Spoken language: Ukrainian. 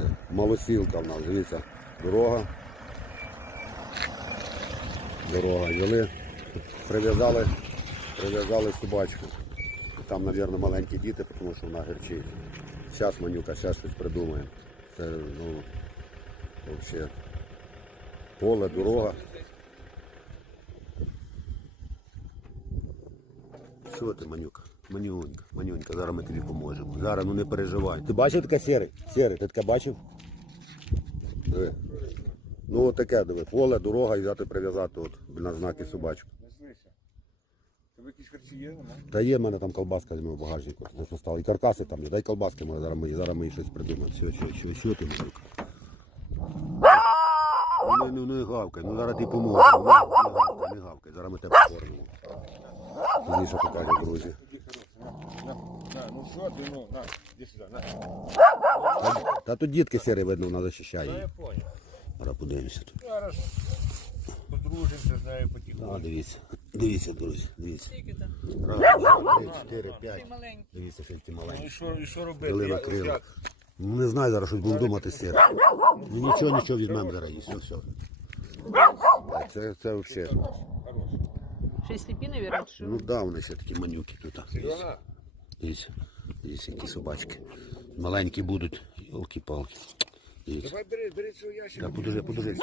Це малосілка в нас, дивіться, дорога. Дорога. Взяли, прив'язали, прив'язали собачку. Там, мабуть, маленькі діти, тому що вона герчить. Зараз манюка, зараз щось придумає. Це, ну, взагалі, поле, дорога. Що ти, манюка? Манюнька, манюнька, зараз ми тобі поможемо. Зараз ну не переживай. Ти бачив таке сірий? Сірий, ти таке бачив? Диви. Ну от таке, диви, поле, дорога і взяти прив'язати от на знаки собачку. Тебе якісь? Та є в мене там колбаска в багажнику. Це що стало. І каркаси там є. Дай колбаски, може, зараз ми, зараз ми їй щось придумаємо. Все, що, що, що ти, манюка? Ну, не, не гавкай, ну зараз ти поможеш. Ну, не, гавкай, зараз ми тебе покормимо. Пізніше покаже, друзі. На, ну що ти, ну, на, іди сюди, на. Та, та тут дітки сірі видно, вона Та захищає. я її. понял. Зараз подивимося тут. Зараз подружимося з нею А, потихоньку. дивіться, дивіться, друзі, дивіться. Скільки там? Раз, два, три, чотири, Ти п'ять. маленький. Дивіться, що ті Ну і маленькі. що, і що робити? Я- крила. як? Ну, Не знаю, зараз щось будемо думати сир. Ну нічого, нічого візьмемо зараз і все, все. Це, це взагалі. Ще сліпі, навірно, що? Ну да, вони ще такі манюки тут. Дивіться, Серйозно? Дивіться, дивіться, які собачки. Маленькі будуть, йолки-палки. Дивіться. Давай бери, бери цю ящика. Та подожди, подожди.